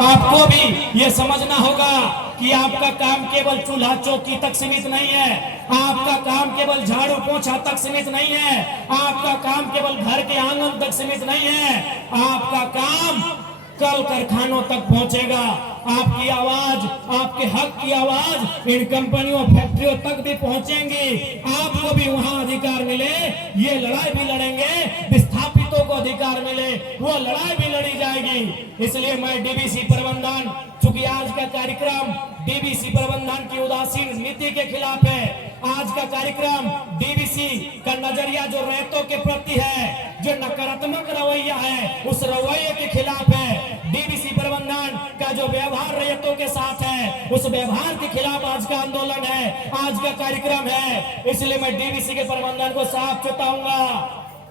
आपको भी ये समझना होगा कि आपका काम केवल चूल्हा चौकी तक सीमित नहीं है, आपका काम केवल झाड़ू पोछा तक सीमित नहीं है, आपका काम केवल घर के आंगन तक सीमित नहीं है, आपका काम कल कारखानों तक पहुंचेगा। आपकी आवाज, आपके हक की आवाज इन कंपनियों फैक्ट्रियों तक भी पहुंचेंगी। आपको भी वहां अधिकार मिले, ये लड़ाई भी लड़ेंगे, विस्थापितों को अधिकार मिले, वो लड़ाई भी लड़ी जाएगी। इसलिए मैं डीवीसी प्रबंधन, चूंकि आज का कार्यक्रम डीवीसी प्रबंधन की उदासीन नीति के खिलाफ है, आज का कार्यक्रम डीवीसी का नजरिया जो रैयतों के प्रति है, जो नकारात्मक रवैया है, उस रवैये के खिलाफ है। डीवीसी प्रबंधन का जो व्यवहार रैयतों के साथ है, उस व्यवहार के खिलाफ आज का आंदोलन है, आज का कार्यक्रम है। इसलिए मैं डीवीसी के प्रबंधन को साफ चेताऊंगा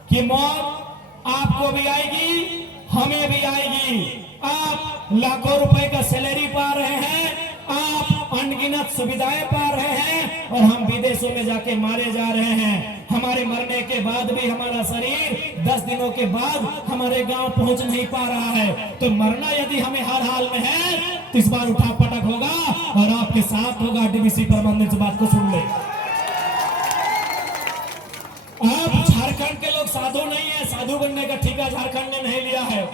कि मौत आपको भी आएगी, हमें भी आएगी। आप लाखों रुपए का सैलरी पा रहे हैं, आप अनगिनत सुविधाएं पा रहे हैं, और हम विदेशों में जाके मारे जा रहे हैं। हमारे मरने के बाद भी हमारा शरीर 10 दिनों के बाद हमारे गांव पहुंच नहीं पा रहा है। तो मरना यदि हमें हर हाल में है, तो इस बार उठा पटक होगा और आपके साथ होगा। डीवीसी प्रबंधन इस बात को सुन ले। आप झारखंड के लोग साधु नहीं है, साधु बनने का ठेका झारखंड ने नहीं लिया है।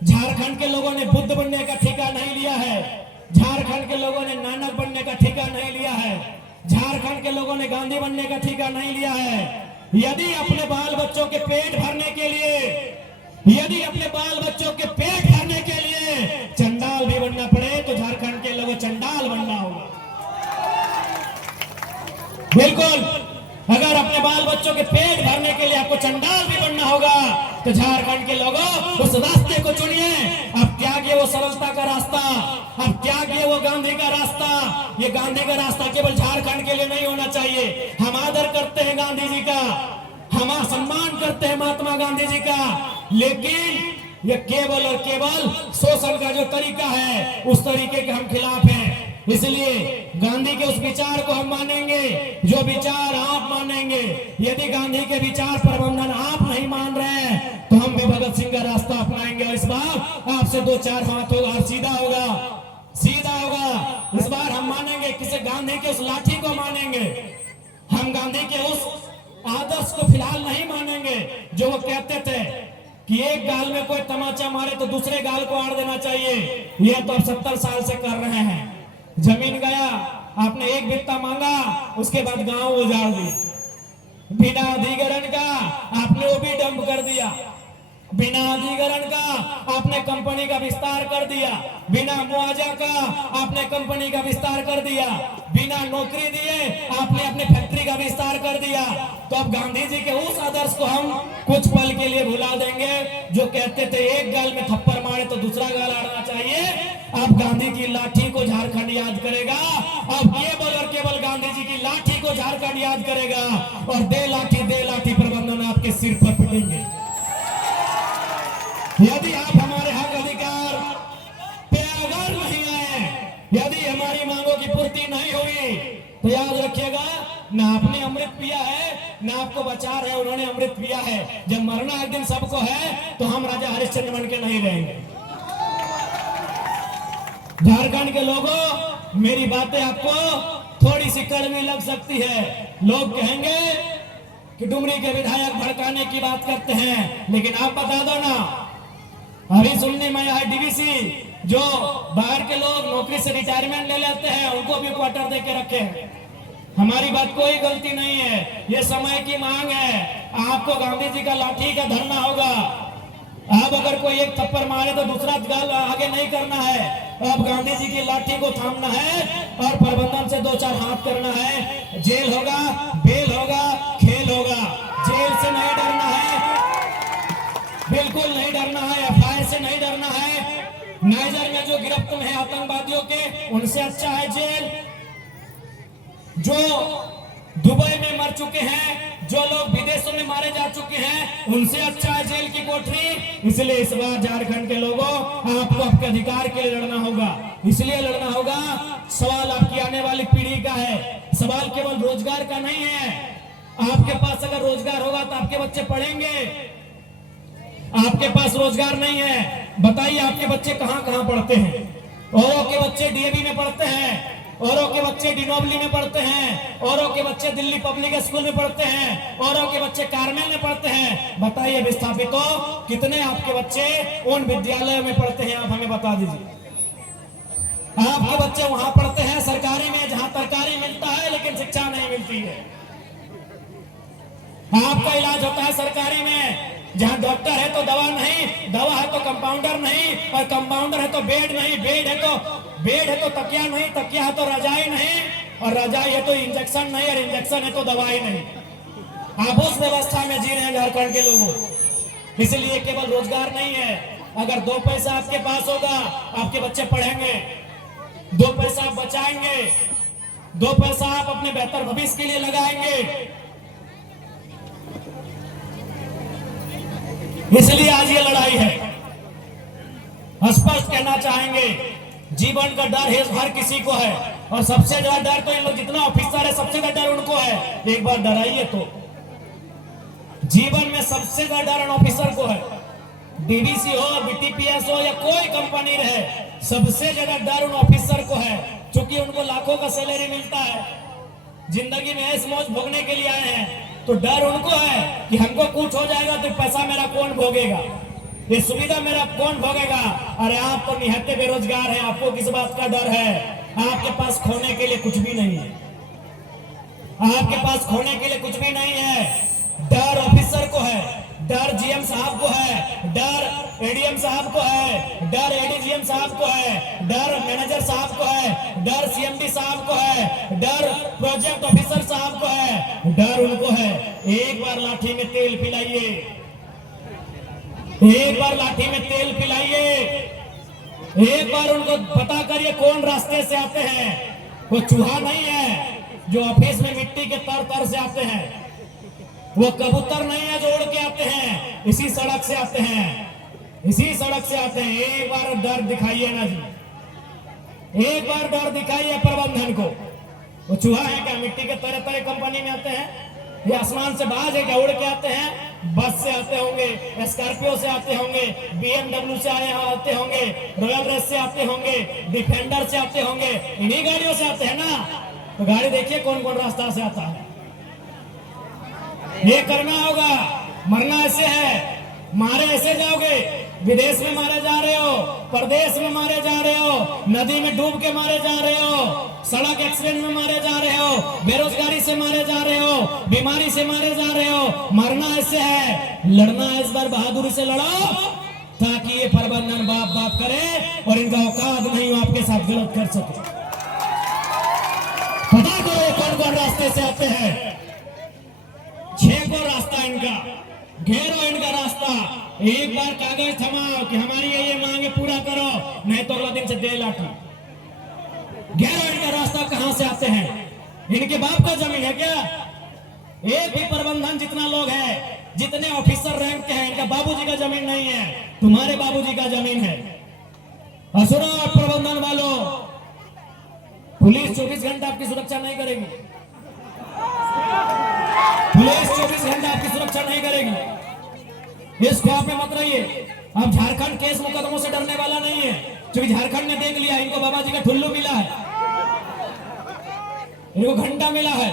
झारखंड के लोगों ने बुद्ध बनने का ठेका नहीं लिया है। झारखंड के लोगों ने नानक बनने का ठेका नहीं लिया है। झारखंड के लोगों ने गांधी बनने का ठेका नहीं लिया है। यदि अपने बाल बच्चों के पेट भरने के लिए, यदि अपने बाल बच्चों के पेट भरने के लिए चंडाल भी बनना पड़े, तो झारखंड के लोगों चंडाल बनना होगा। बिल्कुल, अगर अपने बाल बच्चों के पेट भरने के लिए आपको चंडाल भी बनना होगा, तो झारखंड के लोगों उस रास्ते को चुनिए। अब त्यागिए वो सरलता का रास्ता, अब त्यागिए वो गांधी का रास्ता। ये गांधी का रास्ता केवल झारखंड के लिए नहीं होना चाहिए। हम आदर करते हैं गांधी जी का, हम सम्मान करते हैं महात्मा गांधी जी का, लेकिन ये केवल और केवल शोषण का जो तरीका है, उस तरीके के हम खिलाफ हैं। इसलिए गांधी के उस विचार को हम मानेंगे जो विचार आप मानेंगे। यदि गांधी के विचार प्रबंधन आप नहीं मान रहे हैं, तो हम भी भगत सिंह का रास्ता अपनाएंगे। और इस बार आपसे 2-4 हाथ होगा और सीधा होगा, सीधा होगा। इस बार हम मानेंगे, किसी गांधी के उस लाठी को मानेंगे। हम गांधी के उस आदर्श को फिलहाल नहीं मानेंगे जो वो कहते थे कि एक गाल में कोई तमाचा मारे तो दूसरे गाल को आड़ देना चाहिए। ये तो अब 70 साल से कर रहे हैं। जमीन गया, आपने एक बित्ता मांगा, उसके बाद गांव उजाड़ दिया। बिना अधिग्रहण का आपने वो भी डंप कर दिया। बिना अधिग्रहण का आपने कंपनी का विस्तार कर दिया। बिना मुआवजा का आपने कंपनी का विस्तार कर दिया। बिना नौकरी दिए आपने अपने फैक्ट्री का विस्तार कर दिया। तो अब गांधी जी के उस आदर्श को हम कुछ पल के लिए भुला देंगे जो कहते थे एक गाल में थप्पड़ मारे तो दूसरा गाल आड़ना चाहिए। अब गांधी की लाठी को झारखंड याद करेगा। अब केवल और केवल गांधी जी की लाठी को झारखंड याद करेगा, और दे लाठी प्रबंधन आपके सिर पर पिटेंगे। यदि आप हमारे हक अधिकार पे अगर नहीं आए, यदि हमारी मांगों की पूर्ति नहीं हुई, तो याद रखिएगा, ना आपने अमृत पिया है, ना आपको बचा रहे उन्होंने अमृत पिया है। जब मरना एक दिन सबको है, तो हम राजा हरिश्चंद्र बन के नहीं रहेंगे। झारखंड के लोगों, मेरी बातें आपको थोड़ी सी कड़वी लग सकती है। लोग कहेंगे कि डुमरी के विधायक भड़काने की बात करते हैं, लेकिन आप बता दो ना, अभी सुनने में आया डीवीसी जो बाहर के लोग नौकरी से रिटायरमेंट ले लेते हैं, उनको भी क्वार्टर दे के रखे हैं। हमारी बात कोई गलती नहीं है, ये समय की मांग है। आपको गांधी जी का लाठी का धरना होगा। अब अगर कोई एक थप्पड़ मारे तो दूसरा गाल आगे नहीं करना है। अब गांधी जी की लाठी को थामना है और प्रबंधन से 2-4 हाथ करना है। जेल होगा, बेल होगा, खेल होगा। जेल से नहीं डरना है, बिल्कुल नहीं डरना है। एफआईआर से नहीं डरना है। नाइजर में जो गिरफ्त में है आतंकवादियों के, उनसे अच्छा है जेल। जो दुबई में मर चुके हैं, जो लोग विदेशों में मारे जा चुके हैं, उनसे अच्छा है जेल की कोठरी। इसलिए इस बार झारखंड के लोगों, आपको आपके अधिकार के लिए लड़ना होगा। इसलिए लड़ना होगा, सवाल आपकी आने वाली पीढ़ी का है। सवाल केवल रोजगार का नहीं है। आपके पास अगर रोजगार होगा तो आपके बच्चे पढ़ेंगे। आपके पास रोजगार नहीं है, बताइए आपके बच्चे कहाँ कहाँ पढ़ते हैं? औरों के बच्चे डीएवी में पढ़ते हैं, औरों के बच्चे डिनोबली में पढ़ते हैं, औरों के बच्चे दिल्ली पब्लिक स्कूल में पढ़ते हैं, औरों के बच्चे कार्मेल में पढ़ते हैं। बताइए विस्थापितों, कितने आपके बच्चे उन विद्यालयों में पढ़ते हैं? आप हमें बता दीजिए। आपके बच्चे वहां पढ़ते हैं सरकारी में, जहां तरकारी मिलता है लेकिन शिक्षा नहीं मिलती है। आपका इलाज होता है सरकारी में, जहां डॉक्टर है तो दवा नहीं, दवा है तो कंपाउंडर नहीं, और कंपाउंडर है तो बेड नहीं, बेड है तो तकिया नहीं, तकिया है तो रजाई नहीं, और रजाई है तो इंजेक्शन नहीं, और इंजेक्शन है तो दवाई नहीं। आप उस व्यवस्था में जी रहे हैं झारखंड के लोगों। इसलिए केवल रोजगार नहीं है, अगर 2 पैसा आपके पास होगा आपके बच्चे पढ़ेंगे, 2 पैसा आप बचाएंगे, 2 पैसा आप अपने बेहतर भविष्य के लिए लगाएंगे। इसलिए आज ये लड़ाई है। स्पष्ट कहना चाहेंगे, जीवन का डर है हर किसी को है, और सबसे ज्यादा डर तो इन लोग जितना ऑफिसर है सबसे ज्यादा डर उनको है। एक बार डराइए तो जीवन में सबसे ज्यादा डर ऑफिसर को है। डीवीसी हो, बीटीपीएस हो या कोई कंपनी रहे, सबसे ज्यादा डर उन ऑफिसर को है, क्योंकि उनको लाखों का सैलरी मिलता है, जिंदगी में ऐश मौज भोगने के लिए आए हैं। तो डर उनको है कि हमको कुछ हो जाएगा तो पैसा मेरा कौन भोगेगा, ये सुविधा मेरा कौन भोगेगा। अरे आप तो निहत्ते बेरोजगार हैं, आपको किस बात का डर है? आपके पास खोने के लिए कुछ भी नहीं है, आपके पास खोने के लिए कुछ भी नहीं है। डर ऑफिसर को है, डर जीएम साहब को है, डर एडीएम साहब को है, डर एडीजीएम साहब को है, डर मैनेजर साहब को है, डर सीएमडी साहब को है, डर प्रोजेक्ट ऑफिसर साहब को है, डर उनको है। एक बार लाठी में तेल पिलाइए, एक बार लाठी में तेल पिलाइए, एक बार उनको पता करिए कौन रास्ते से आते हैं। वो चूहा नहीं है जो ऑफिस में मिट्टी के तर तर से आते हैं, वो कबूतर नहीं है जो उड़ के आते हैं, इसी सड़क से आते हैं, इसी सड़क से आते हैं। एक बार डर दिखाइए ना जी, एक बार डर दिखाइए प्रबंधन को। वो चूहा है क्या? मिट्टी के तरह तरह कंपनी में आते हैं, ये आसमान से बाज है क्या? उड़ के आते हैं, बस से आते होंगे, स्कॉर्पियो से आते होंगे, बीएमडब्ल्यू से आते होंगे, रॉयल रेस से आते होंगे, डिफेंडर से आते होंगे, इन्हीं गाड़ियों से आते हैं ना। तो गाड़ी देखिए कौन कौन रास्ता से आता है। ये करना होगा, मरना ऐसे है, मारे ऐसे जाओगे, विदेश में मारे जा रहे हो, परदेश में मारे जा रहे हो, नदी में डूब के मारे जा रहे हो, सड़क एक्सीडेंट में मारे जा रहे हो, बेरोजगारी से मारे जा रहे हो, बीमारी से मारे जा रहे हो। मरना ऐसे है, लड़ना इस बार बहादुरी से लड़ो, ताकि ये प्रबंधन बाप बाप करे और इनका औकात नहीं हो आपके साथ गलत कर सके। पता करो कौन कौन रास्ते से आते हैं, 6 को रास्ता इनका, घेरो इनका रास्ता। एक बार कागज थमाओ कि हमारी ये मांगे पूरा करो, नहीं तो अगला दिन से दे लाठी। घेरो इनका रास्ता। कहां से आते हैं? इनके बाप का जमीन है क्या? एक भी प्रबंधन जितना लोग है, जितने ऑफिसर रैंक के हैं, इनका बाबूजी का जमीन नहीं है, तुम्हारे बाबूजी का जमीन है। असुरो प्रबंधन वालों, पुलिस 24 घंटा आपकी सुरक्षा नहीं करेगी, पुलिस 24 घंटा आपकी सुरक्षा नहीं करेगी। इस ख्वाब में मत रहिए। अब झारखंड केस मुकदमों से डरने वाला नहीं है, क्योंकि झारखंड ने देख लिया, इनको बाबा जी का ठुल्लू मिला है, इनको घंटा मिला है,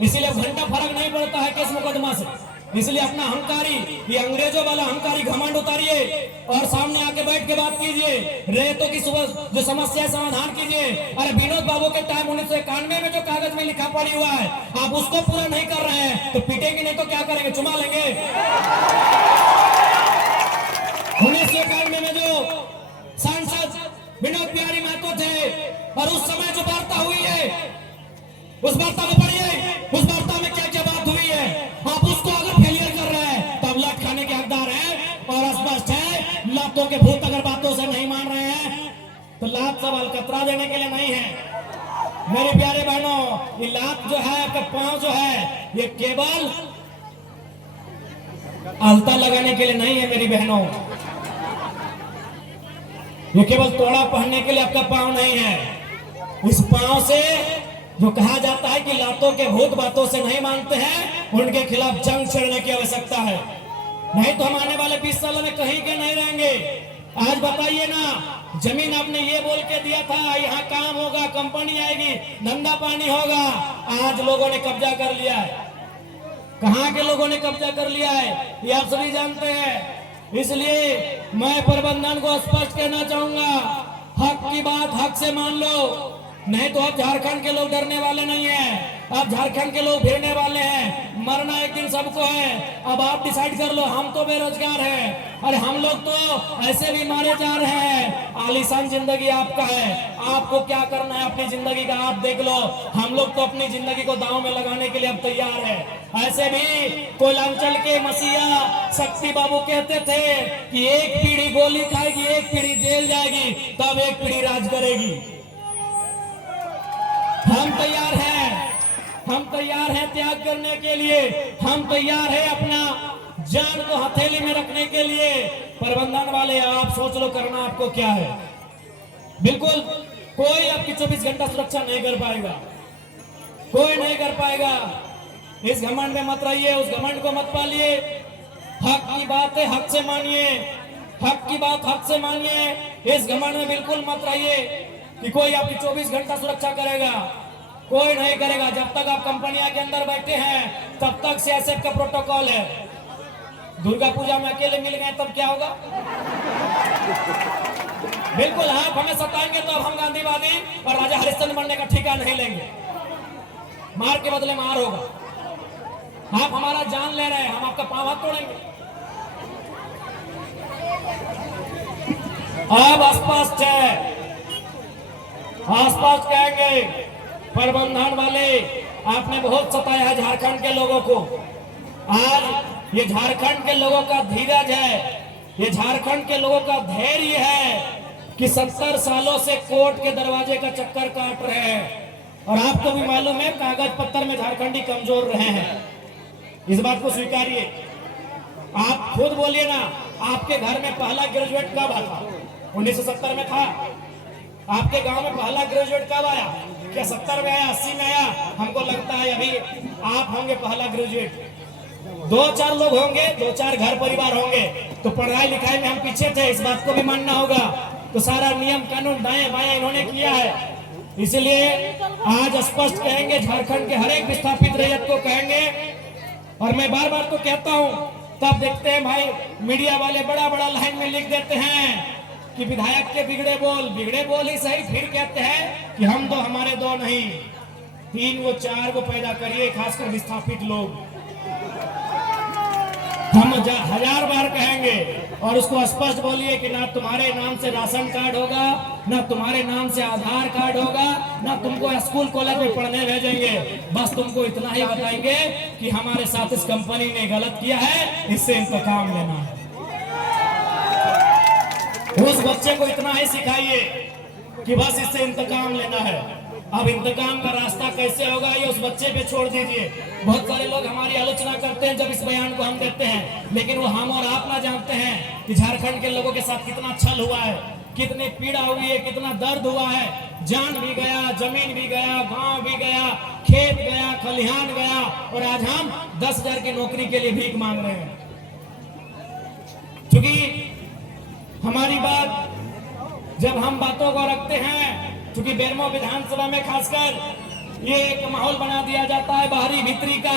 इसीलिए घंटा फर्क नहीं पड़ता है केस मुकदमा से। इसलिए अपना अहंकारी, ये अंग्रेजों वाला अहंकारी घमंड उतारिए और सामने आके बैठ के बात कीजिए। रेतों की जो समस्या समाधान कीजिए। अरे विनोद बाबू के टाइम 1991 में जो कागज में लिखा पड़ी हुआ है, आप उसको पूरा नहीं कर रहे हैं तो पिटेंगे, नहीं तो क्या करेंगे? चुमा लेंगे। 1991 में जो सांसद विनोद बिहारी महतो थे, और उस समय जो वार्ता हुई है, उस वार्ता को पढ़िए, उस वार्ता में क्या क्या बात हुई है। आप उसको अगर फेलियर कर रहे हैं तो आप लात खाने के हकदार हैं। और स्पष्ट है, लातों के भूत अगर बातों से नहीं मान रहे हैं तो लात सब अलकतरा देने के लिए नहीं है। मेरे प्यारे बहनों, ये लात जो है, आपका पांव जो है, ये केवल अलता लगाने के लिए नहीं है मेरी बहनों, ये केवल तोड़ा पहनने के लिए आपका पांव नहीं है। इस पांव से जो कहा जाता है कि लातों के भूत बातों से नहीं मानते हैं, उनके खिलाफ जंग छेड़ने की आवश्यकता है। नहीं तो हम आने वाले 20 सालों में कहीं के नहीं रहेंगे। आज बताइए ना, जमीन आपने ये बोल के दिया था यहाँ काम होगा, कंपनी आएगी, धंधा पानी होगा, आज लोगों ने कब्जा कर लिया है। कहाँ के लोगों ने कब्जा कर लिया है ये आप सभी जानते हैं। इसलिए मैं प्रबंधन को स्पष्ट कहना चाहूंगा, हक की बात हक से मान लो, नहीं तो अब झारखंड के लोग डरने वाले नहीं है। अब झारखंड के लोग फिरने वाले हैं, मरना एक दिन सबको है। अब आप डिसाइड कर लो, हम तो बेरोजगार हैं, अरे हम लोग तो ऐसे भी मारे जा रहे हैं। आलीशान जिंदगी आपका है, आपको क्या करना है अपनी जिंदगी का आप देख लो। हम लोग तो अपनी जिंदगी को दांव में लगाने के लिए अब तैयार है। ऐसे भी कोयलांचल के मसीहा शक्ति बाबू कहते थे कि एक पीढ़ी गोली खाएगी, एक पीढ़ी जेल जाएगी, तब एक पीढ़ी राज करेगी। हम तैयार हैं, हम तैयार हैं त्याग करने के लिए, हम तैयार हैं अपना जान को हथेली में रखने के लिए। प्रबंधन वाले आप सोच लो करना आपको क्या है। बिल्कुल कोई आपकी 24 घंटा सुरक्षा नहीं कर पाएगा, कोई नहीं कर पाएगा। इस घमंड में मत रहिए, उस घमंड को मत पालिए। हक की बात है हक से मानिए, हक की बात हक से मानिए। इस घमंड में बिल्कुल मत रहिए कि कोई आपकी 24 घंटा सुरक्षा करेगा, कोई नहीं करेगा। जब तक आप कंपनियां के अंदर बैठे हैं तब तक सीआईएसएफ का प्रोटोकॉल है। दुर्गा पूजा में अकेले मिल गए तब क्या होगा? बिल्कुल आप हमें सताएंगे तो अब हम गांधीवादी और राजा हरिश्चंद्र बनने का ठेका नहीं लेंगे। मार के बदले मार होगा। आप हमारा जान ले रहे हैं, हम आपका पांव हाथ तोड़ेंगे। अब स्पष्ट है, आसपास कहेंगे प्रबंधन वाले आपने बहुत सताया है झारखंड के लोगों को। आज ये झारखंड के लोगों का धीरज है, ये झारखंड के लोगों का धैर्य है कि 70 सालों से कोर्ट के दरवाजे का चक्कर काट रहे हैं। और आपको भी मालूम है कागज पत्थर में झारखंडी कमजोर रहे हैं, इस बात को स्वीकारिए। आप खुद बोलिए ना, आपके घर में पहला ग्रेजुएट कब आता? 1970 में था। आपके गांव में पहला ग्रेजुएट कब आया? क्या 70 में आया, 80 में आया? हमको लगता है अभी आप होंगे पहला ग्रेजुएट। 2-4 लोग होंगे, 2-4 घर परिवार होंगे, तो पढ़ाई लिखाई में हम पीछे थे, इस बात को भी मानना होगा। तो सारा नियम कानून दाएं बाएं इन्होंने किया है। इसलिए आज स्पष्ट कहेंगे, झारखंड के हर एक विस्थापित रैयत को कहेंगे। और मैं बार बार तो कहता हूँ, तब देखते हैं भाई मीडिया वाले बड़ा बड़ा लाइन में लिख देते हैं कि विधायक के बिगड़े बोल ही सही, फिर कहते हैं कि हम दो हमारे दो नहीं, 3 को 4 को पैदा करिए, खासकर विस्थापित लोग। हम 1000 बार कहेंगे और उसको स्पष्ट बोलिए कि ना तुम्हारे नाम से राशन कार्ड होगा, ना तुम्हारे नाम से आधार कार्ड होगा, ना तुमको स्कूल कॉलेज में पढ़ने भेजेंगे। बस तुमको इतना ही बताएंगे कि हमारे साथ इस कंपनी ने गलत किया है, इससे इंतकाम लेना है। उस बच्चे को इतना ही सिखाइए कि बस इससे इंतकाम लेना है। अब इंतकाम का रास्ता कैसे होगा ये उस बच्चे पे छोड़ दीजिए। बहुत सारे लोग हमारी आलोचना करते हैं जब इस बयान को हम देते हैं, लेकिन वो हम और आप ना जानते हैं कि झारखंड के लोगों के साथ कितना छल हुआ है, कितनी पीड़ा हुई है, कितना दर्द हुआ है। जान भी गया, जमीन भी गया, गांव भी गया, खेत गया, खलिहान गया, और आज हम 10,000 की नौकरी के लिए भीख मांग रहे हैं। क्योंकि हमारी बात जब हम बातों को रखते हैं, क्योंकि बेरमो विधानसभा में खासकर ये एक माहौल बना दिया जाता है बाहरी भीतरी का।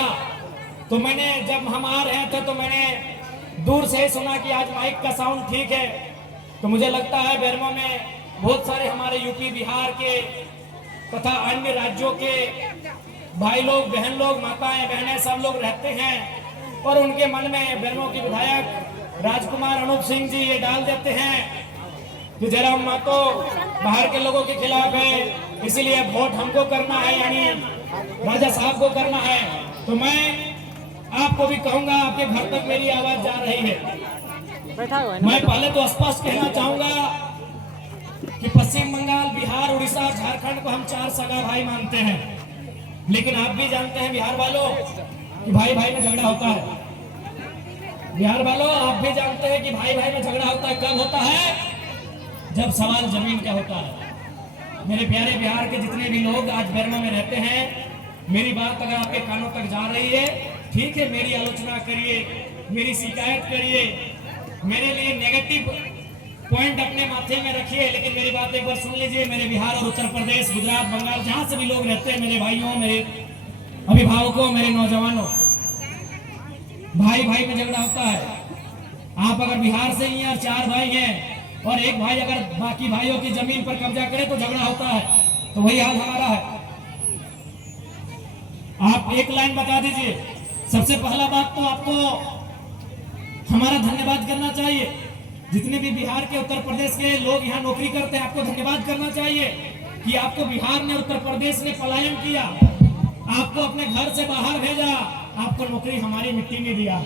तो मैंने जब हम आ रहे थे तो मैंने दूर से ही सुना कि आज माइक का साउंड ठीक है। तो मुझे लगता है बेरमो में बहुत सारे हमारे यूपी बिहार के तथा अन्य राज्यों के भाई लोग, बहन लोग, माताएं बहनें सब लोग रहते हैं, और उनके मन में बेरमो की विधायक राजकुमार अनूप सिंह जी ये डाल देते हैं कि जयराम मातो बाहर के लोगों के खिलाफ है, इसीलिए वोट हमको करना है, यानी राजा साहब को करना है। तो मैं आपको भी कहूंगा, आपके घर तक मेरी आवाज जा रही है। मैं पहले तो स्पष्ट कहना चाहूंगा कि पश्चिम बंगाल, बिहार, उड़ीसा, झारखंड को हम 4 सगा भाई मानते हैं। लेकिन आप भी जानते हैं बिहार वालों कि भाई भाई में झगड़ा होता है। बिहार वालों आप भी जानते हैं कि भाई भाई में झगड़ा होता है। कब होता है? जब सवाल जमीन का होता है। मेरे प्यारे बिहार के जितने भी लोग आज बेरमो में रहते हैं, मेरी बात अगर आपके कानों तक जा रही है, ठीक है, मेरी आलोचना करिए, मेरी शिकायत करिए, मेरे लिए नेगेटिव पॉइंट अपने माथे में रखिए, लेकिन मेरी बात एक बार सुन लीजिए। मेरे बिहार और उत्तर प्रदेश, गुजरात, बंगाल, जहां से भी लोग रहते हैं, मेरे भाइयों, मेरे अभिभावकों, मेरे नौजवानों, भाई भाई में झगड़ा होता है। आप अगर बिहार से ही हैं और 4 भाई हैं और एक भाई अगर बाकी भाइयों की जमीन पर कब्जा करे तो झगड़ा होता है। तो वही हाल हमारा है। आप एक लाइन बता दीजिए। सबसे पहला बात तो आपको हमारा धन्यवाद करना चाहिए। जितने भी बिहार के, उत्तर प्रदेश के लोग यहाँ नौकरी करते हैं, आपको धन्यवाद करना चाहिए कि आपको बिहार ने, उत्तर प्रदेश ने पलायन किया, आपको अपने घर से बाहर भेजा, आपको नौकरी हमारी मिट्टी में दिया।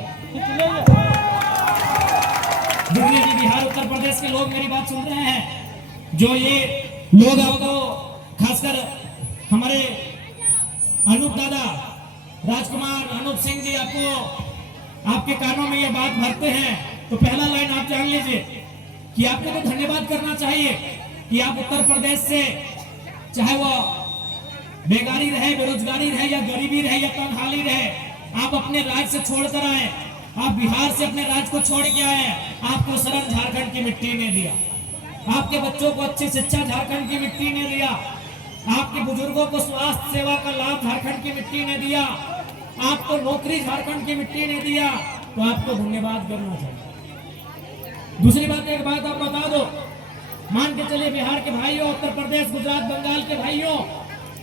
जितने भी बिहार, उत्तर प्रदेश के लोग मेरी बात सुन रहे हैं, जो ये लोग आपको, खासकर हमारे अनूप दादा, राजकुमार, अनूप सिंह जी, आपको आपके कानों में ये बात भरते हैं, तो पहला लाइन आप जान लीजिए कि आपको तो धन्यवाद करना चाहिए कि आप उत्तर प्रदेश से, चाहे वो बेकारी रहे, बेरोजगारी रहे, या गरीबी रहे, या तंगहाली रहे, आप अपने राज्य से छोड़कर आए, आप बिहार से अपने राज्य को छोड़ के आए, आपको शरण झारखंड की मिट्टी ने दिया, आपके बच्चों को अच्छी शिक्षा झारखंड की मिट्टी ने दिया, आपके बुजुर्गों को स्वास्थ्य सेवा का लाभ झारखंड की मिट्टी ने दिया, आपको नौकरी झारखंड की मिट्टी ने दिया, तो आपको धन्यवाद करना चाहिए। दूसरी बात, एक बात आप बता दो, मान के चलिए बिहार के भाइयों, उत्तर प्रदेश, गुजरात, बंगाल के भाइयों,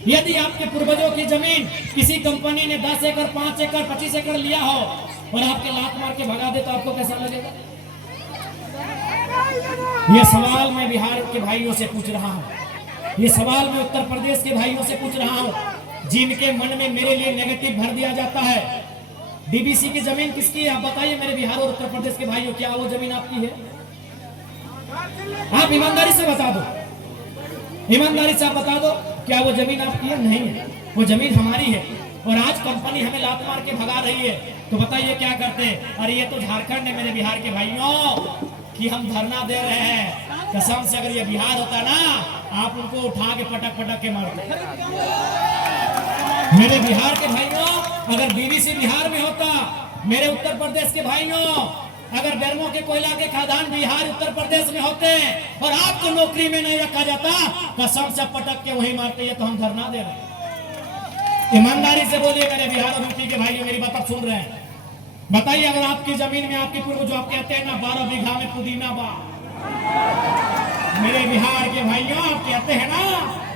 यदि आपके पूर्वजों की जमीन किसी कंपनी ने 10 एकड़, 5 एकड़, 25 एकड़ लिया हो और आपके लात मार के भगा दे, तो आपको कैसा लगेगा? ये सवाल मैं बिहार के भाइयों से पूछ रहा हूँ, ये सवाल मैं उत्तर प्रदेश के भाइयों से पूछ रहा हूँ, जिनके मन में मेरे लिए नेगेटिव भर दिया जाता है। डीबीसी की जमीन किसकी है? आप बताइए मेरे बिहार और उत्तर प्रदेश के भाइयों, क्या वो जमीन आपकी है? आप ईमानदारी से बता दो, ईमानदारी से आप बता दो, क्या वो जमीन आपकी है? नहीं है, वो जमीन हमारी है। और आज कंपनी हमें लात मार के भगा रही है, तो बताइए क्या करते हैं? अरे ये तो झारखंड है मेरे बिहार के भाइयों, कि हम धरना दे रहे हैं। कसम से अगर ये बिहार होता ना, आप उनको उठा के पटक पटक के मारते। मेरे बिहार के भाइयों, अगर बीबीसी बिहार में होता, मेरे उत्तर प्रदेश के भाइयों, अगर बेरमो के कोयला के खदान बिहार, उत्तर प्रदेश में होते और आपको नौकरी में नहीं रखा जाता, कसम से पटक के वही मारते। ये तो हम धरना दे रहे हैं। ईमानदारी से बोलिए मेरे बिहार और यूपी के भाइयों, मेरी बात आप सुन रहे हैं, बताइए अगर आपकी जमीन में, आपके पूर्व जो आप कहते हैं ना 12 बीघा में पुदीना बा, मेरे बिहार के भाइयों आप कहते हैं ना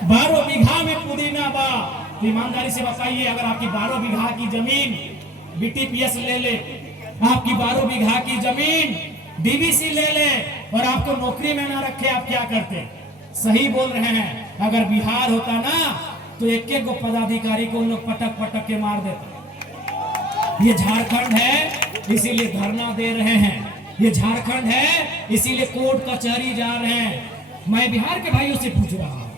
12 बीघा में पुदीना बा, तो ईमानदारी से बताइए अगर आपकी 12 बीघा की जमीन बीटीपीएस ले ले, आपकी 12 बीघा की जमीन डीबीसी ले ले और आपको नौकरी में ना रखे, आप क्या करते? सही बोल रहे हैं, अगर बिहार होता ना तो एक एक को पदाधिकारी को लोग पटक पटक के मार देते। ये झारखंड है इसीलिए धरना दे रहे हैं, ये झारखंड है इसीलिए कोर्ट कचहरी जा रहे हैं। मैं बिहार के भाइयों से पूछ रहा हूं,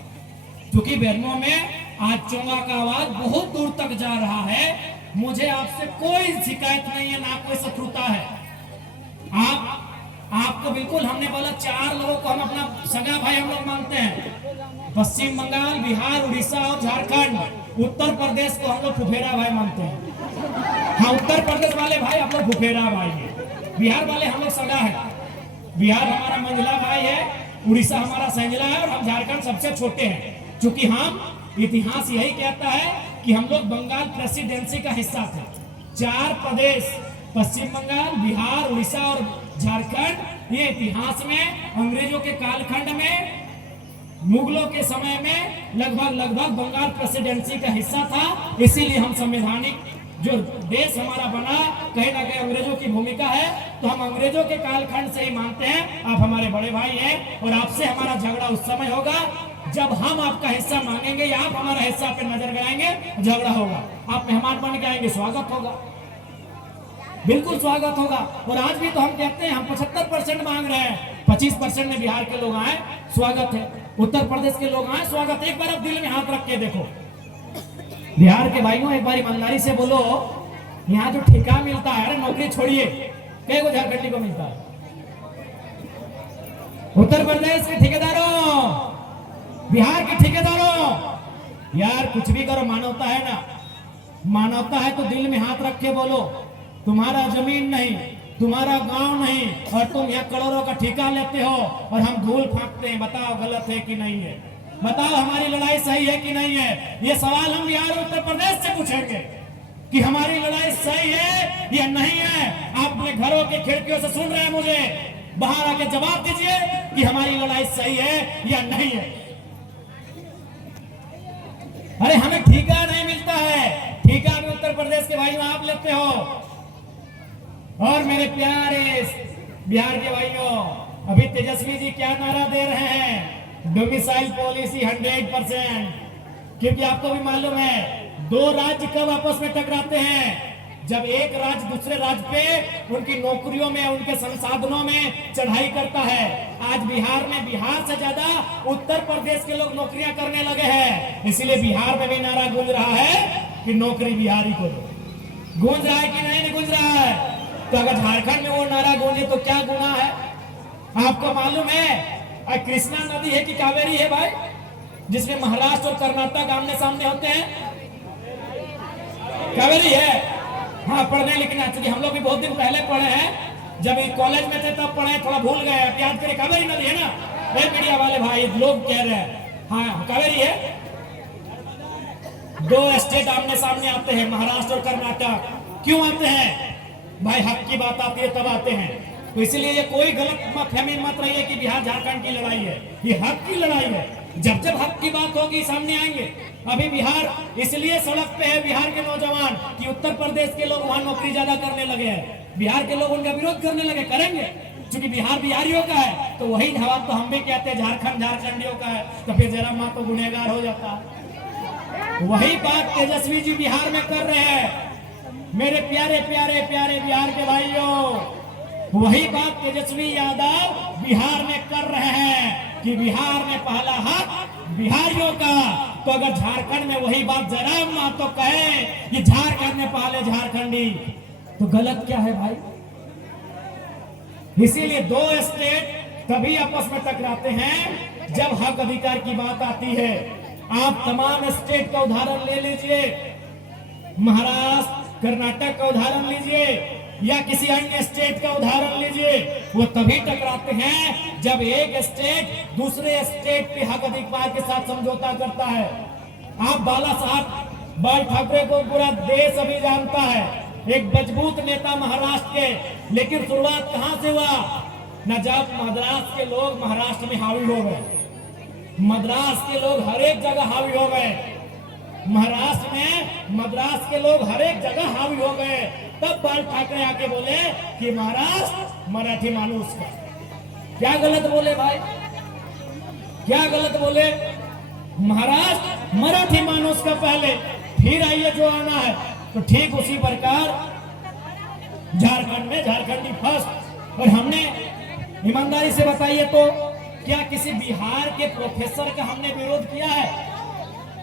क्योंकि बेरमो में आज चोंगा का आवाज बहुत दूर तक जा रहा है। मुझे आपसे कोई शिकायत नहीं है, ना कोई शत्रुता है। आपको बिल्कुल, हमने बोला 4 लोगों को हम अपना सगा भाई हम लोग मानते हैं। पश्चिम बंगाल, बिहार, उड़ीसा और झारखंड, उत्तर प्रदेश को हम लोग फुफेरा भाई मानते हैं। हाँ, उत्तर प्रदेश वाले भाई हम लोग फुफेरा भाई है, बिहार वाले हम लोग सगा है। बिहार हमारा मंझला भाई है, उड़ीसा हमारा संजला है और हम झारखंड सबसे छोटे हैं। क्योंकि हम, इतिहास यही कहता है कि हम लोग बंगाल प्रेसिडेंसी का हिस्सा थे। 4 प्रदेश, पश्चिम बंगाल, बिहार, उड़ीसा और झारखंड, ये इतिहास में अंग्रेजों के कालखंड में, मुगलों के समय में लगभग बंगाल प्रेसिडेंसी का हिस्सा था। इसीलिए हम संवैधानिक जो देश हमारा बना, कहीं ना कहीं अंग्रेजों की भूमिका है, तो हम अंग्रेजों के कालखंड से ही मानते हैं। आप हमारे बड़े भाई हैं और आपसे हमारा झगड़ा उस समय होगा जब हम आपका हिस्सा मांगेंगे या आप हमारा हिस्सा पे नजर गड़ाएंगे, झगड़ा होगा। आप मेहमान बन के आएंगे, स्वागत होगा, बिल्कुल स्वागत होगा। और आज भी तो हम कहते हैं हम 75% मांग रहे हैं, 25% में बिहार के लोग आए, स्वागत है। उत्तर प्रदेश के लोग आए, स्वागत। एक बार आप दिल में हाथ रख के देखो, बिहार के भाइयों एक बार ईमानदारी से बोलो, यहाँ जो ठेका मिलता है, अरे नौकरी छोड़िए, कई को झारखंडी को मिलता है। उत्तर प्रदेश के ठेकेदारों, बिहार के ठेकेदारों, यार कुछ भी करो, मानवता है ना, मानवता है तो दिल में हाथ रख के बोलो, तुम्हारा जमीन नहीं, तुम्हारा गांव नहीं और तुम यहाँ करोड़ों का ठेका लेते हो और हम धूल फांकते हैं। बताओ गलत है कि नहीं है? बताओ हमारी लड़ाई सही है कि नहीं है? ये सवाल हम बिहार उत्तर प्रदेश से पूछेंगे कि हमारी लड़ाई सही है या नहीं है। आप अपने घरों की खिड़कियों से सुन रहे हैं मुझे, बाहर आके जवाब दीजिए कि हमारी लड़ाई सही है या नहीं है। अरे हमें ठेका नहीं मिलता है, ठेका भी उत्तर प्रदेश के भाइयों आप लेते हो। और मेरे प्यारे बिहार के भाइयों, अभी तेजस्वी जी क्या नारा दे रहे हैं? Domicile policy 100%। क्योंकि आपको भी मालूम है दो राज्य कब आपस में टकराते हैं? जब एक राज्य दूसरे राज्य पे उनकी नौकरियों में, उनके संसाधनों में चढ़ाई करता है। आज बिहार में, बिहार से ज्यादा उत्तर प्रदेश के लोग नौकरियां करने लगे हैं। इसलिए बिहार में भी नारा गूंज रहा है कि नौकरी बिहारी को दो। गूंज रहा है कि नहीं गूंज रहा है? तो अगर झारखंड में वो नारा गूंजे तो क्या गुनाह है? आपको मालूम है कृष्णा नदी है कि कावेरी है भाई, जिसमें महाराष्ट्र और कर्नाटक आमने सामने होते हैं? कावेरी है। हाँ, पढ़ने लिखना चाहिए। हम लोग भी बहुत दिन पहले पढ़े हैं, जब कॉलेज में थे तब पढ़े, थोड़ा भूल गए। याद करें, कावेरी नदी है ना? मीडिया वाले भाई लोग कह रहे हैं हाँ कावेरी है। दो स्टेट आमने सामने आते हैं, महाराष्ट्र और कर्नाटक। क्यों आते हैं भाई? हक की बात आती है तब आते हैं। तो इसलिए ये कोई गलत फहमी मत रही है कि बिहार झारखंड की लड़ाई है। ये हक की लड़ाई है। जब जब हक की बात होगी सामने आएंगे। अभी बिहार इसलिए सड़क पे है, बिहार के नौजवान, कि उत्तर प्रदेश के लोग वहां नौकरी ज्यादा करने लगे हैं। बिहार के लोग उनका विरोध करने लगे, करेंगे, क्योंकि बिहार बिहारियों का है। तो वही जवाब तो हम भी कहते हैं झारखंड झारखंडियों का है। तो फिर जरा माँ तो गुनहगार हो जाता है। वही बात तेजस्वी जी बिहार में कर रहे हैं। मेरे प्यारे प्यारे प्यारे बिहार के भाइयों, वही बात तेजस्वी यादव बिहार में कर रहे हैं कि बिहार में पहला हक बिहारियों का। तो अगर झारखंड में वही बात जरा महतो कहे कि झारखंड में पहले झारखंडी, तो गलत क्या है भाई? इसीलिए दो स्टेट तभी आपस में टकराते हैं जब हक अधिकार की बात आती है। आप तमाम स्टेट का उदाहरण ले लीजिए, महाराष्ट्र, कर्नाटक का उदाहरण लीजिए या किसी अन्य स्टेट का उदाहरण लीजिए, वो तभी टकराते हैं जब एक स्टेट दूसरे स्टेट पे हक अधिकार के साथ समझौता करता है। आप बाला साहब बाल ठाकरे को पूरा देश अभी जानता है, एक मजबूत नेता महाराष्ट्र के। लेकिन शुरुआत कहां से हुआ? न जब मद्रास के लोग महाराष्ट्र में हावी हो गए, मद्रास के लोग हर एक जगह हावी हो गए, महाराष्ट्र में मद्रास के लोग हर एक जगह हावी हो गए, तब बाल ठाकरे आके बोले कि महाराष्ट्र मराठी मानुस का। क्या गलत बोले भाई? क्या गलत बोले? महाराष्ट्र मराठी मानुस का पहले, फिर आइए जो आना है। तो ठीक उसी प्रकार झारखंड में झारखंडी फर्स्ट। और हमने ईमानदारी से बताइए तो क्या किसी बिहार के प्रोफेसर का हमने विरोध किया है?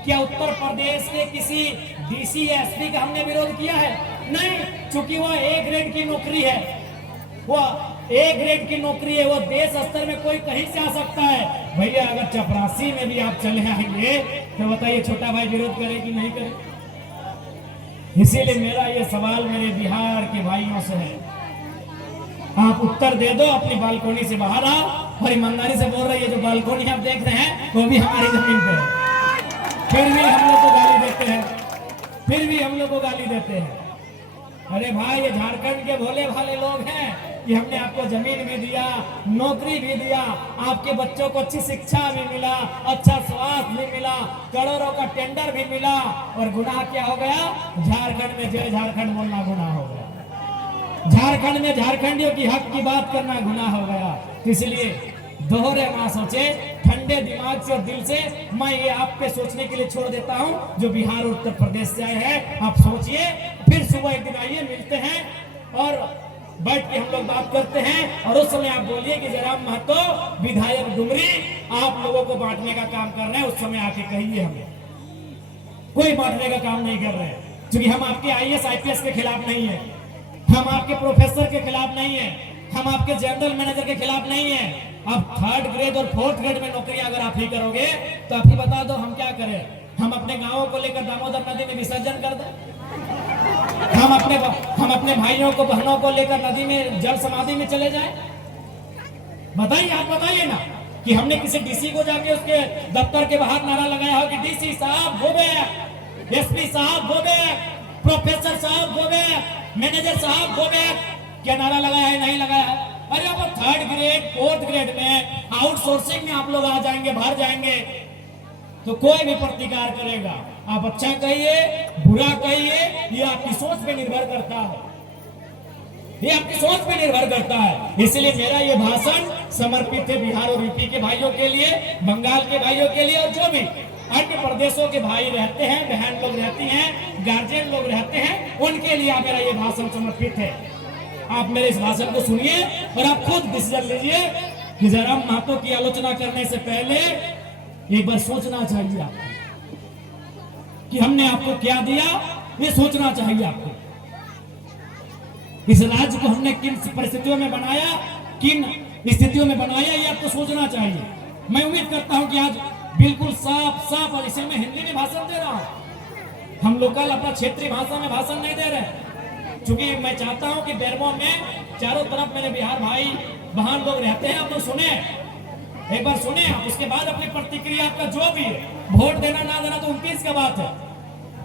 क्या उत्तर प्रदेश के किसी डीसी या एसपी का हमने विरोध किया है? नहीं, चूंकि वह ए ग्रेड की नौकरी है, वह ए ग्रेड की नौकरी है, वो देश स्तर में कोई कहीं से आ सकता है। भैया अगर चपरासी में भी आप चले आएंगे तो बताइए छोटा भाई विरोध करे कि नहीं करे? इसीलिए मेरा ये सवाल मेरे बिहार के भाइयों से है, आप उत्तर दे दो। अपनी बालकोनी से बाहर आओ और ईमानदारी से बोल रही है, जो बालकोनी आप देख रहे हैं वो भी हमारी जमीन पे है, फिर भी हम लोग को गाली देते हैं, फिर भी हम लोग को गाली देते हैं। अरे भाई, ये झारखंड के भोले भाले लोग हैं कि हमने आपको जमीन भी दिया, नौकरी भी दिया, आपके बच्चों को अच्छी शिक्षा भी मिला, अच्छा स्वास्थ्य भी मिला, करोड़ों का टेंडर भी मिला, और गुनाह क्या हो गया? झारखंड में जय झारखंड बोलना गुनाह हो गया, झारखंड में झारखंडियों की हक की बात करना गुनाह हो गया। इसलिए दोहरे ना सोचे, ठंडे दिमाग से और दिल से मैं ये आप पे सोचने के लिए छोड़ देता हूँ, जो बिहार और उत्तर प्रदेश से आए हैं। आप सोचिए, फिर सुबह एक दिन आइए, मिलते हैं और बैठ के हम लोग बात करते हैं। और उस समय आप बोलिए कि जयराम महतो विधायक डुमरी आप लोगों को बांटने का काम कर रहे हैं, उस समय आके कहिए। हमें कोई बांटने का काम नहीं कर रहे हैं, क्योंकि हम आपके IAS IPS के खिलाफ नहीं है, हम आपके प्रोफेसर के खिलाफ नहीं है, हम आपके जनरल मैनेजर के खिलाफ नहीं है। अब 3rd ग्रेड और 4th ग्रेड में नौकरी अगर आप ही करोगे तो आप ही बता दो हम क्या करें? हम अपने गांवों को लेकर दामोदर नदी में विसर्जन कर दें? हम अपने भाइयों को बहनों को लेकर नदी में जल समाधि में चले जाएं? बताइए, आप बताइए ना कि हमने किसी डीसी को जाके उसके दफ्तर के बाहर नारा लगाया हो कि डीसी साहब गो बैक, एसपी साहब गो बैक, प्रोफेसर साहब गो बैक, मैनेजर साहब गो बैक? क्या नारा लगाया है? नहीं लगाया है। अरे अब 3rd ग्रेड 4th ग्रेड में आउटसोर्सिंग में आप लोग आ जाएंगे, बाहर जाएंगे तो कोई भी प्रतिकार करेगा। आप अच्छा कहिए, बुरा कहिए, ये आपकी सोच पे निर्भर करता है, ये आपकी सोच पे निर्भर करता है। इसलिए मेरा ये भाषण समर्पित है बिहार और यूपी के भाइयों के लिए, बंगाल के भाइयों के लिए, और जो भी अन्य प्रदेशों के भाई रहते हैं, बहन लोग रहती हैं, गार्जियन लोग रहते हैं, उनके लिए मेरा ये भाषण समर्पित है। आप मेरे इस भाषण को सुनिए और आप खुद डिसीजन लीजिए कि जयराम महतो की आलोचना करने से पहले एक बार सोचना चाहिए आपको कि हमने आपको क्या दिया। ये सोचना चाहिए आपको, इस राज्य को हमने किन परिस्थितियों में बनाया, किन स्थितियों में बनाया, ये आपको सोचना चाहिए। मैं उम्मीद करता हूं कि आज बिल्कुल साफ साफ, और इसे मैं हिंदी में भाषण दे रहा हूं, हम लोकल अपना क्षेत्रीय भाषा में भाषण नहीं दे रहे, क्योंकि मैं चाहता हूं कि बेरमो में चारों तरफ मेरे बिहार भाई बहन लोग रहते हैं। आप लोग सुने, एक बार सुने आप, उसके बाद अपनी प्रतिक्रिया आपका जो भी है, वोट देना ना देना तो 29 का बात है,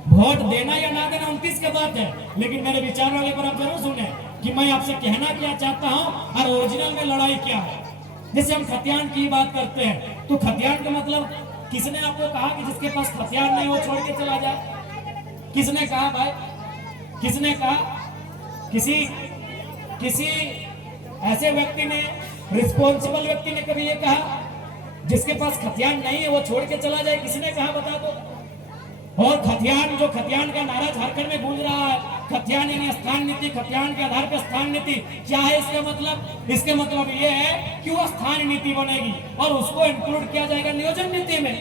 वोट देना या ना देना 29 का बात है, लेकिन मेरे विचार वाले पर आप जरूर सुने कि मैं आपसे कहना क्या चाहता हूं और ओरिजिनल में लड़ाई क्या है। जैसे हम खतियान की बात करते हैं, तो खतियान का मतलब किसने आपको कहा कि जिसके पास खतियान नहीं वो छोड़ के चला जाए? किसने कहा भाई? किसने कहा? किसी ऐसे व्यक्ति ने, रिस्पॉन्सिबल व्यक्ति ने कभी ये कहा जिसके पास खतियान नहीं है वो छोड़ के चला जाए? किसने कहा, बता दो। और खतियान, जो खतियान का नारा झारखंड में गूंज रहा है, खतियान यानी स्थान नीति, खतियान के आधार पर स्थान नीति, क्या है इसका मतलब? इसका मतलब ये है कि वो स्थान नीति बनेगी और उसको इंक्लूड किया जाएगा नियोजन नीति में,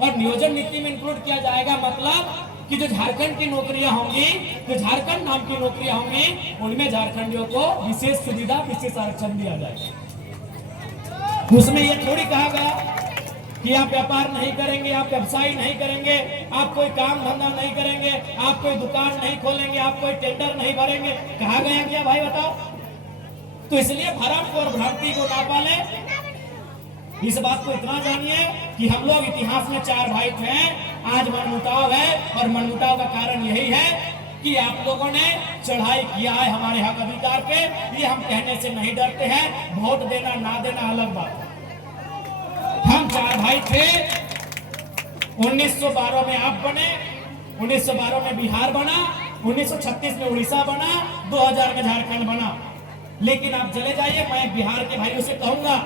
और नियोजन नीति में इंक्लूड किया जाएगा मतलब कि जो झारखंड की नौकरियां होंगी, जो झारखंड नाम की नौकरियां होंगी, उनमें झारखंडियों को विशेष सुविधा, विशेष आरक्षण दिया जाएगा। उसमें ये थोड़ी कहा गया कि आप व्यापार नहीं करेंगे, आप व्यवसाय नहीं करेंगे, आप कोई काम धंधा नहीं करेंगे, आप कोई दुकान नहीं खोलेंगे, आप कोई टेंडर नहीं भरेंगे। कहा गया क्या भाई, बताओ? तो इसलिए भरम को और भ्रांति को ना पाले। इस बात को इतना जानिए कि हम लोग इतिहास में 4 भाई थे, आज मनमुटाव है, और मनमुटाव का कारण यही है कि आप लोगों ने चढ़ाई किया है हमारे हक अधिकार पे। ये हम कहने से नहीं डरते हैं, वोट देना ना देना अलग बात है। हम 4 भाई थे, 1912 में आप बने, 1912 में बिहार बना, 1936 में उड़ीसा बना, 2000 में झारखंड बना। लेकिन आप चले जाइए, मैं बिहार के भाइयों से कहूंगा,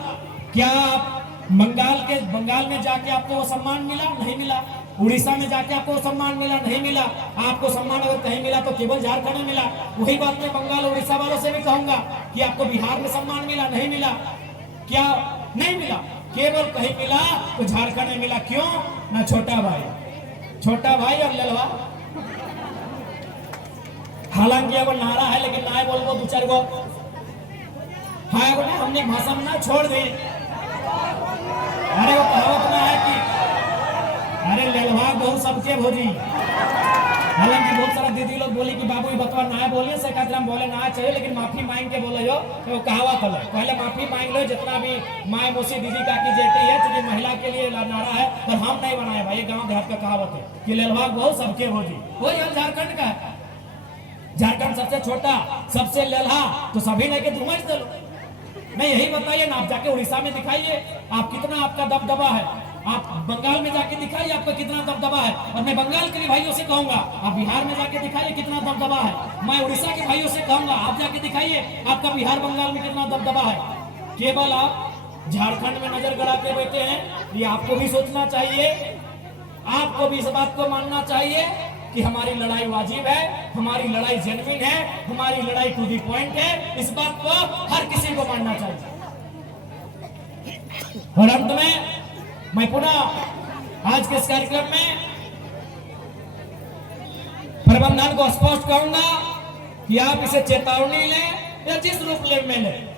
क्या आप बंगाल में जाके आपको वो सम्मान मिला? नहीं मिला। उड़ीसा में जाके आपको सम्मान मिला? नहीं मिला। आपको सम्मान अगर कहीं मिला तो केवल झारखंड में मिला। वही बात मैं बंगाल और उड़ीसा वालों से भी कहूंगा कि आपको बिहार में सम्मान मिला? नहीं मिला। क्या नहीं मिला? केवल कहीं मिला तो झारखंड में मिला। क्यों? ना छोटा भाई और ललवा। हालांकि अब नारा है, लेकिन ना बोल दो 2-4 गो हाँ को ना हमने भाषा में ना छोड़ दी। अरे वो कहावत ना है कि अरे ललवा बहु सबके भोजी। हालांकि बहुत सारा दीदी लोग बोली कि बाबू बतवा ना बोलिए, से बोले ना चाहिए, लेकिन माफी मांग के बोलो। तो वो कहावत है, पहले माफी मांग लो जितना भी माए मौसी दीदी काकी जेठी है, क्योंकि महिला के लिए नारा है, पर हम नहीं बनाए भाई। गाँव देहात का कहावत है कि ललवा बहु सबके भोजी। वही हम झारखंड का है, झारखंड सबसे छोटा, सबसे लल्हा, तो सभी ने के धुमस दे लो। नहीं, यही बताइए ना, आप जाके उड़ीसा में दिखाइए आप कितना आपका दबदबा है, आप बंगाल में जाके दिखाइए आपका कितना दबदबा है। और मैं बंगाल के भाइयों से कहूंगा, आप बिहार में जाके दिखाइए कितना दबदबा है। मैं उड़ीसा के भाइयों से कहूंगा, आप जाके दिखाइए आपका बिहार बंगाल में कितना दबदबा है। केवल आप झारखंड में नजर गड़ाते बैठे हैं। ये आपको भी सोचना चाहिए, आपको भी इस बात को मानना चाहिए कि हमारी लड़ाई वाजिब है, हमारी लड़ाई जेन्युइन है, हमारी लड़ाई टू दी पॉइंट है। इस बात को हर किसी को मानना चाहिए। और अंत में मैं पुनः आज के इस कार्यक्रम में प्रबंधन को स्पष्ट कहूंगा कि आप इसे चेतावनी लें या जिस रूप में लें,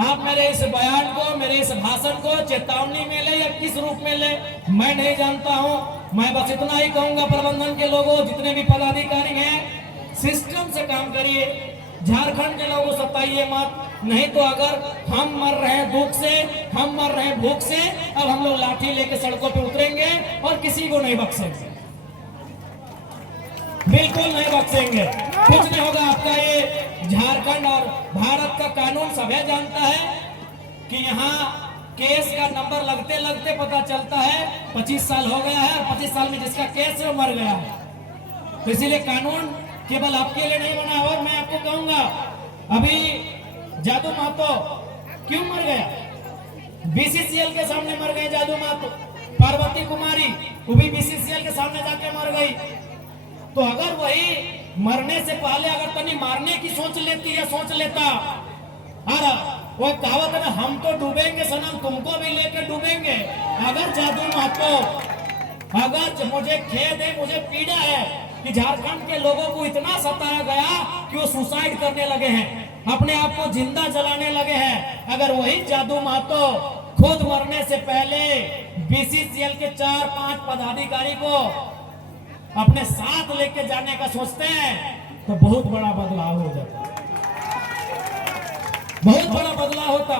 आप मेरे इस बयान को, मेरे इस भाषण को चेतावनी में ले या किस रूप में ले, मैं नहीं जानता हूं। मैं बस इतना ही कहूंगा, प्रबंधन के लोगों, जितने भी पदाधिकारी हैं, सिस्टम से काम करिए। झारखंड के लोगों सताइए मत, नहीं तो अगर हम मर रहे हैं दुख से, हम मर रहे हैं भूख से, अब हम लोग लाठी लेके सड़कों पे उतरेंगे और किसी को नहीं बख्शेंगे, बिल्कुल नहीं बख्शेंगे। कुछ नहीं होगा आपका। ये झारखंड और भारत का कानून सभी जानता है कि यहाँ केस का नंबर लगते लगते पता चलता है 25 साल हो गया है, 25 साल में जिसका केस है वो मर गया है। तो इसीलिए कानून केवल आपके लिए नहीं बना। और मैं आपको कहूंगा, अभी जादू महतो क्यों मर गया? बीसीसीएल के सामने मर गए जादू महतो। पार्वती कुमारी वो भी बीसीसीएल के सामने जाके मर गई। तो अगर वही मरने से पहले अगर तनी मारने की सोच लेती या सोच लेता, अरे वो कहावत है ना, हम तो डूबेंगे सनम तुमको भी लेकर डूबेंगे। अगर जादू महतो, अगर मुझे खेद है, मुझे पीड़ा है कि झारखंड के लोगों को इतना सताया गया कि वो सुसाइड करने लगे हैं, अपने आप को जिंदा जलाने लगे हैं। अगर वही जादू महतो खुद मरने से पहले बीसीसीएल के 4-5 पदाधिकारी को अपने साथ लेके जाने का सोचते हैं तो बहुत बड़ा बदलाव हो जाता, बहुत बड़ा बदलाव होता।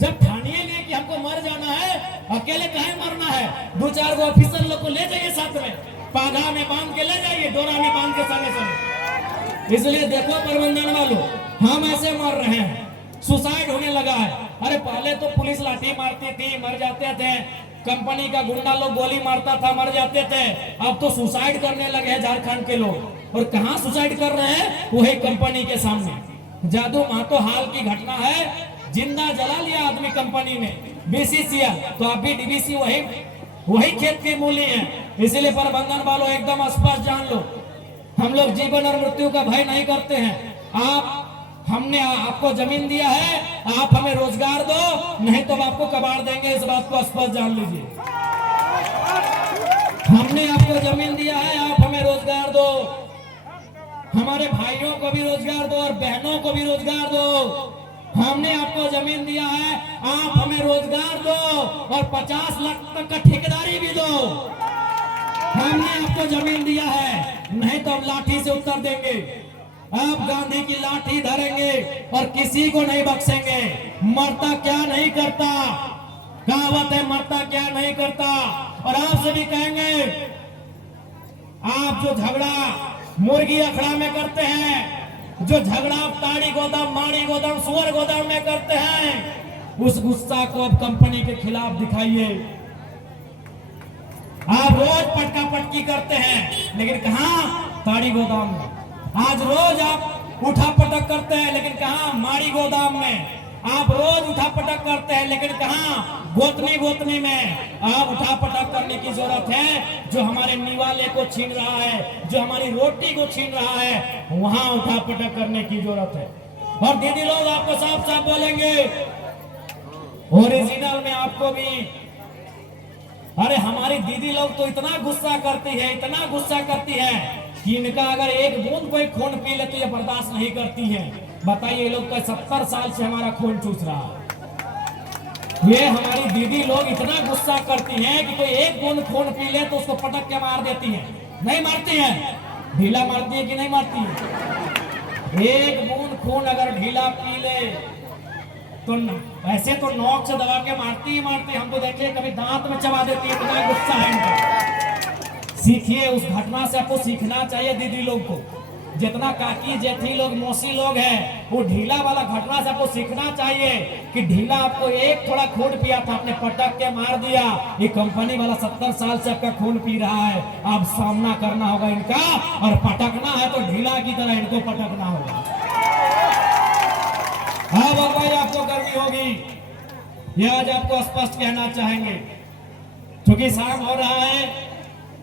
जब ठानिएंगे कि हमको मर जाना है, अकेले कहीं मरना है, 2-4 गो ऑफिसर लोग को ले जाइए साथ में, पागा में बांध के ले जाइए, डोरा में बांध के संगे संगे। इसलिए देखो प्रबंधन वालों, हम ऐसे मर रहे हैं, सुसाइड होने लगा है। अरे पहले तो पुलिस लाठी मारती थी, मर जाते थे, कंपनी का गुंडा लोग गोली मारता था, मर जाते थे। अब तो सुसाइड करने लगे हैं झारखंड के लोग। और कहां सुसाइड कर रहे हैं? वही कंपनी के सामने। जादू महतो हाल की घटना है, जिंदा जला लिया आदमी कंपनी में, बीसीसीएल। तो अभी डीबीसी वही खेत की मूली है। इसीलिए प्रबंधन वालों एकदम स्पष्ट जान लो, हम लोग जीवन और मृत्यु का भय नहीं करते हैं। हमने आपको जमीन दिया है, आप हमें रोजगार दो, नहीं तो हम आपको कबाड़ देंगे, इस बात को स्पष्ट जान लीजिए। हमने आपको जमीन दिया है, आप हमें रोजगार दो, हमारे भाइयों को भी रोजगार दो और बहनों को भी रोजगार दो। हमने आपको जमीन दिया है, आप हमें रोजगार दो और 50 लाख तक का ठेकेदारी भी दो। हमने आपको जमीन दिया है, नहीं तो हम लाठी से उत्तर देंगे। आप गांधी की लाठी धरेंगे और किसी को नहीं बख्शेंगे। मरता क्या नहीं करता, कहावत है, मरता क्या नहीं करता। और आपसे भी कहेंगे, आप जो झगड़ा मुर्गी अखड़ा में करते हैं, जो झगड़ा ताड़ी गोदाम, माड़ी गोदाम, सुअर गोदाम में करते हैं, उस गुस्सा को अब कंपनी के खिलाफ दिखाइए। आप रोज पटका पटकी करते हैं, लेकिन कहां? ताड़ी गोदाम में। आज रोज आप उठा पटक करते हैं, लेकिन कहां? माड़ी गोदाम में। आप रोज उठा पटक करते हैं, लेकिन कहां? गोतनी में। आप उठा पटक करने की जरूरत है। जो हमारे निवाले को छीन रहा है, जो हमारी रोटी को छीन रहा है, वहां उठा पटक करने की जरूरत है। और दीदी लोग आपको साफ साफ बोलेंगे, ओरिजिनल में आपको भी। अरे हमारी दीदी लोग तो इतना गुस्सा करती है, इतना गुस्सा करती है कि इनका अगर एक बूंद कोई खून पी ले तो ये बर्दाश्त नहीं करती है। बताइए, लोग तो 70 साल से हमारा खून चूस रहा है। ये हमारी दीदी लोग इतना गुस्सा करती हैं कि कोई एक बूंद खून पी ले तो उसको पटक के मार देती हैं। नहीं मारती हैं? ढीला मारती है कि नहीं मारती है? एक बूंद खून अगर ढीला पी ले तो ऐसे तो नोक से दबा के मारती ही मारती। हम तो देखे कभी दांत में चबा देती है, इतना गुस्सा है इनका। सीखिए, उस घटना से आपको सीखना चाहिए दीदी लोग को। जितना काकी जेठी लोग, मौसी लोग हैं, वो ढीला वाला घटना से आपको सीखना चाहिए कि ढीला आपको एक थोड़ा खून पिया था, आपने पटक के मार दिया। ये कंपनी वाला 70 साल से आपका खून पी रहा है। अब सामना करना होगा इनका, और पटकना है तो ढीला की तरह इनको पटकना होगा। हाँ भाई, आपको गर्मी होगी, ये आज आपको स्पष्ट कहना चाहेंगे। क्योंकि शाम हो रहा है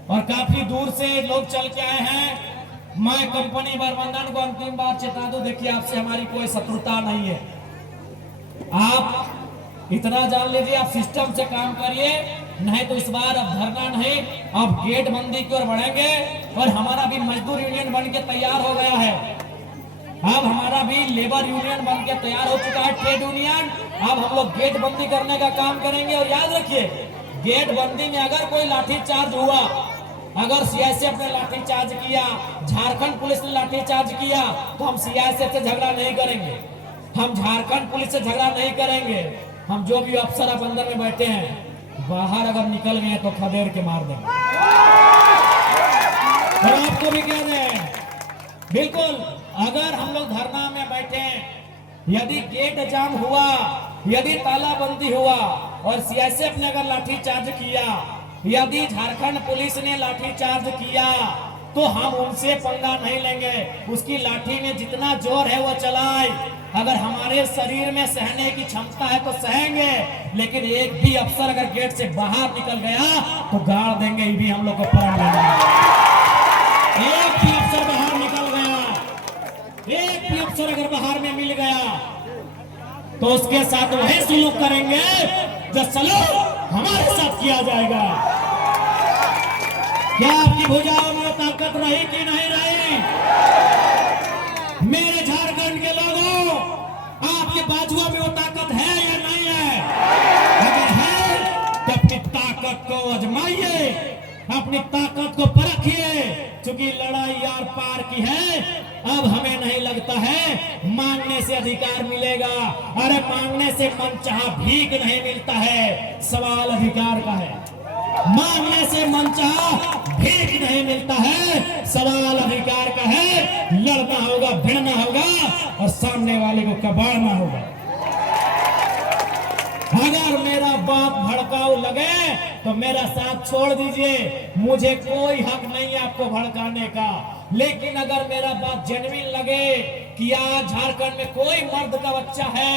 और काफी दूर से लोग चल के आए हैं। मैं कंपनी प्रबंधन को अंतिम बार चेता दूं, देखिए आपसे हमारी कोई शत्रुता नहीं है। आप इतना जान लीजिए, आप सिस्टम से काम करिए, नहीं तो इस बार अब धरना नहीं, अब गेट बंदी की ओर बढ़ेंगे। और हमारा भी मजदूर यूनियन बन के तैयार हो गया है। अब हमारा भी लेबर यूनियन बन के तैयार हो चुका है, ट्रेड यूनियन। अब हम लोग गेट बंदी करने का काम करेंगे। और याद रखिए, गेट बंदी में अगर कोई लाठीचार्ज हुआ, अगर सीआईएसएफ ने लाठीचार्ज किया, झारखंड पुलिस ने लाठीचार्ज किया, तो हम सीआईएसएफ से झगड़ा नहीं करेंगे, हम झारखंड पुलिस से झगड़ा नहीं करेंगे। हम जो भी अफसर अब अंदर में बैठे हैं, बाहर अगर निकल गए तो खदेड़ के मार देंगे। और आपको भी कह दें, बिल्कुल अगर हम लोग धरना में बैठे, यदि गेट जाम हुआ, यदि तालाबंदी हुआ और सीआईएसएफ ने अगर लाठीचार्ज किया, यदि झारखंड पुलिस ने लाठीचार्ज किया, तो हम उनसे पंगा नहीं लेंगे। उसकी लाठी में जितना जोर है वो चलाए, अगर हमारे शरीर में सहने की क्षमता है तो सहेंगे, लेकिन एक भी अफसर अगर गेट से बाहर निकल गया तो गाड़ देंगे, ये भी हम लोग को प्रण लेना है। एक भी अफसर बाहर निकल गया, एक भी अफसर अगर बाहर में मिल गया तो उसके साथ वही सुलूक करेंगे जो सलूक हमारे साथ किया जाएगा। क्या आपकी भुजाओं में ताकत रही कि नहीं रही? मेरे झारखंड के लोगों, आपके बाजुओं में वो ताकत है या नहीं है? अगर है तो अपनी ताकत को आजमाइए, अपनी ताकत को परखिए, क्योंकि लड़ाई यार पार की है। अब हमें नहीं लगता है मांगने से अधिकार मिलेगा। अरे मांगने से मनचाहा भीख नहीं मिलता है, सवाल अधिकार का है। मांगने से मनचाहा भीख नहीं मिलता है, सवाल अधिकार का है। लड़ना होगा, भिड़ना होगा और सामने वाले को कबाड़ना होगा। अगर मेरा बात भड़काऊ लगे तो मेरा साथ छोड़ दीजिए, मुझे कोई हक नहीं है आपको भड़काने का। लेकिन अगर मेरा बात जेन्युइन लगे कि आज झारखंड में कोई मर्द का बच्चा है,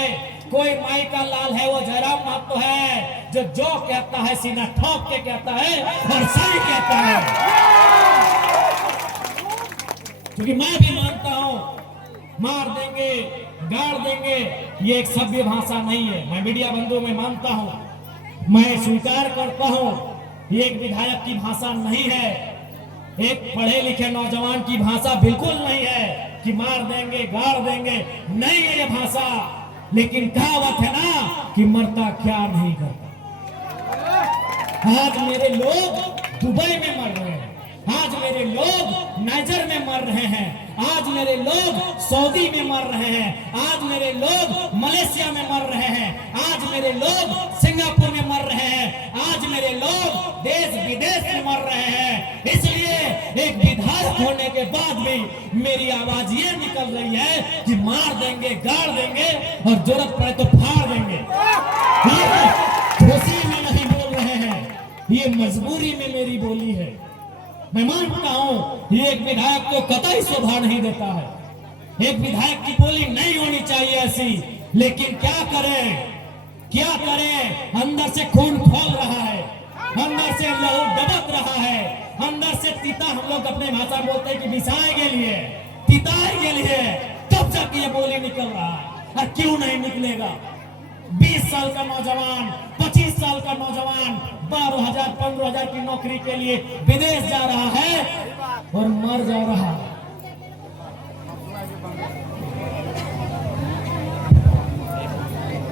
कोई माई का लाल है, वो जयराम महतो है, जो कहता है सीना ठोक के कहता है और सही कहता है। क्योंकि मैं भी मानता हूं, मार देंगे, गाड़ देंगे, ये एक सभ्य भाषा नहीं है। मैं मीडिया बंधुओं में मानता हूं, मैं स्वीकार करता हूं, ये एक विधायक की भाषा नहीं है, एक पढ़े लिखे नौजवान की भाषा बिल्कुल नहीं है कि मार देंगे, गाड़ देंगे, नहीं है ये भाषा। लेकिन कहावत है ना कि मरता क्या नहीं करता। आज मेरे लोग दुबई में मर रहे हैं, आज मेरे लोग नाइजर में मर रहे हैं, आज मेरे लोग सऊदी में मर रहे हैं, आज मेरे लोग मलेशिया में मर रहे हैं, आज मेरे लोग सिंगापुर में मर रहे हैं, आज मेरे लोग देश विदेश में मर रहे हैं। इसलिए एक विधायक होने के बाद भी मेरी आवाज ये निकल रही है कि मार देंगे, गाड़ देंगे और जरूरत पड़े तो फाड़ देंगे। खुशी में नहीं बोल रहे हैं, ये मजबूरी में मेरी बोली है। मैं मानता हूं ये एक विधायक को कतई शोभा नहीं देता है, एक विधायक की बोली नहीं होनी चाहिए ऐसी। लेकिन क्या करें, क्या करें? अंदर से खून खोल रहा है, अंदर से लहू दबक रहा है, अंदर से पिता, हम लोग अपने भाषा बोलते हैं कि बिसाए के लिए, पिताए के लिए, तब जाके ये बोली निकल रहा है। और क्यों नहीं निकलेगा? 20 साल का नौजवान, 25 साल का नौजवान 12,000 15,000 की नौकरी के लिए विदेश जा रहा है और मर जा रहा है।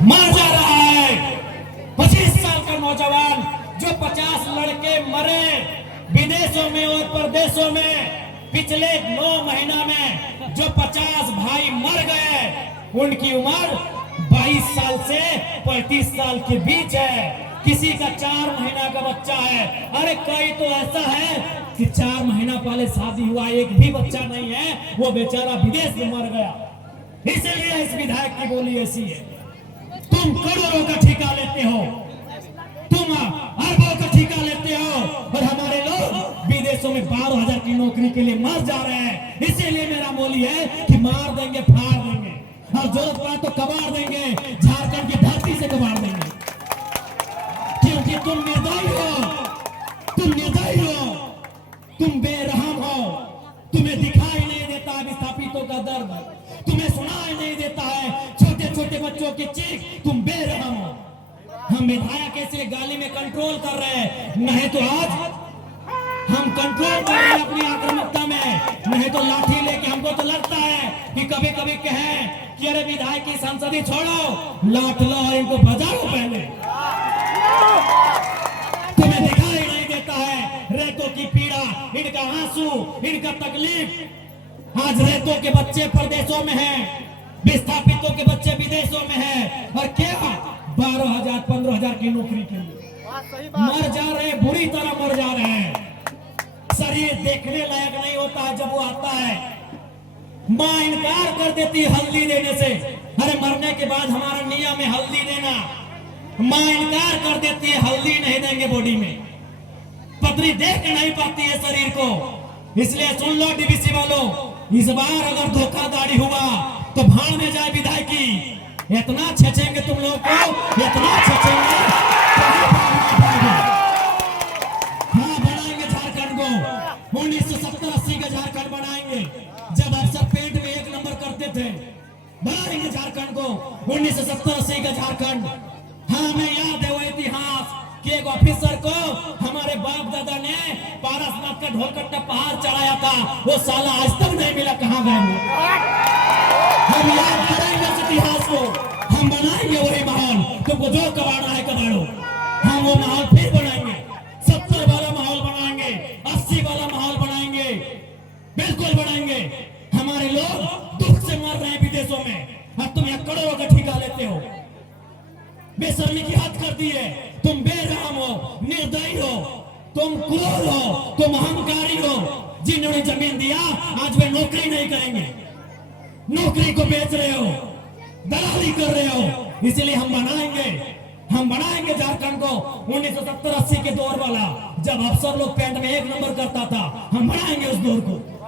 मर जा रहा है 25 साल का नौजवान, जो 50 लड़के मरे विदेशों में और प्रदेशों में। पिछले 9 महीना में जो 50 भाई मर गए, उनकी उम्र 22 साल से 35 साल के बीच है। किसी का 4 महीना का बच्चा है। अरे कई तो ऐसा है कि 4 महीना पहले शादी हुआ, एक भी बच्चा नहीं है, वो बेचारा विदेश में मर गया। इसलिए इस विधायक की बोली ऐसी है। तुम करोड़ों का ठेका लेते हो, तुम अरबों का ठेका लेते हो और हमारे लोग विदेशों में 12,000 की नौकरी के लिए मर जा रहे हैं। इसीलिए मेरा बोली है कि मार देंगे, फाड़ देंगे और जरूरत पड़ा तो कबाड़ देंगे, झारखंड की धरती से कबाड़ देंगे। क्योंकि तुम निर्दयी हो, तुम निर्दयी हो, तुम बेरहम हो, तुम्हें दिखाई नहीं देता है विस्थापितों का दर्द, तुम्हें सुनाई नहीं देता है छोटे छोटे बच्चों की चीख, तुम बेरहम हो। हम विधायक ऐसे गाली में कंट्रोल कर रहे हैं, नहीं तो आज हम कंट्रोल कर रहे हैं अपनी आक्रामकता में, नहीं तो लाठी लेके हमको तो लगता है कि कभी कभी कहें कि अरे विधायक की संसदी छोड़ो, लाठ लो और इनको बजाओ पहले। तुम्हें दिखाई नहीं देता है रेतों की पीड़ा, इनका आंसू, इनका तकलीफ। आज रेतों के बच्चे प्रदेशों में हैं, विस्थापितों के बच्चे विदेशों में हैं, और क्या 12,000 15,000 की नौकरी के लिए मर जा रहे, बुरी तरह मर जा रहे हैं। शरीर देखने लायक नहीं होता है जब वो आता है। माँ इनकार कर देती हल्दी देने से। अरे मरने के बाद हमारा नियम है हल्दी देना। माँ इनकार कर देती है, हल्दी नहीं देंगे बॉडी में। पत्नी देख नहीं पाती है शरीर को। इसलिए सुन लो डीवीसी वालों, इस बार अगर धोखाधड़ी हुआ तो भाड़ में जाए विधायकी। इतना छेचेंगे तुम लोग को, इतना छेचेंगे। हाँ, बनाएंगे झारखंड को 1970-80 का झारखंड बनाएंगे, जब अफसर पेट में 1 नंबर करते थे। बनाएंगे झारखंड को 1970-80 का झारखंड। हाँ, हमें याद है वो इतिहास कि एक ऑफिसर को हमारे बाप दादा ने पारसनाथ का ढोलकट्टा पहाड़ चढ़ाया था। वो साला आज तक नहीं मिला, कहां गए? हम याद करेंगे इस इतिहास को, हम बनाएंगे वही माहौल। तुमको जो कबाड़ा है कबाड़ो, हम वो माहौल फिर बनाएंगे। 70 वाला माहौल बनाएंगे, 80 वाला माहौल बनाएंगे, बिल्कुल बनाएंगे। हमारे लोग दुख से मर रहे हैं विदेशों में, अब तुम यहाँ करोड़ों का ठिका लेते हो। बेशर्मी की हद कर दी है। तुम बेरहम हो, निर्दयी हो, तुम क्रूर हो, तुम अहंकारी हो। जिन्होंने जमीन दिया आज वे नौकरी नहीं करेंगे, नौकरी को बेच रहे हो, दलाली कर रहे हो। इसलिए हम बनाएंगे झारखंड को 1970-80 के दौर वाला, जब अफसर लोग पेंट में 1 नंबर करता था। हम बनाएंगे उस दौर को।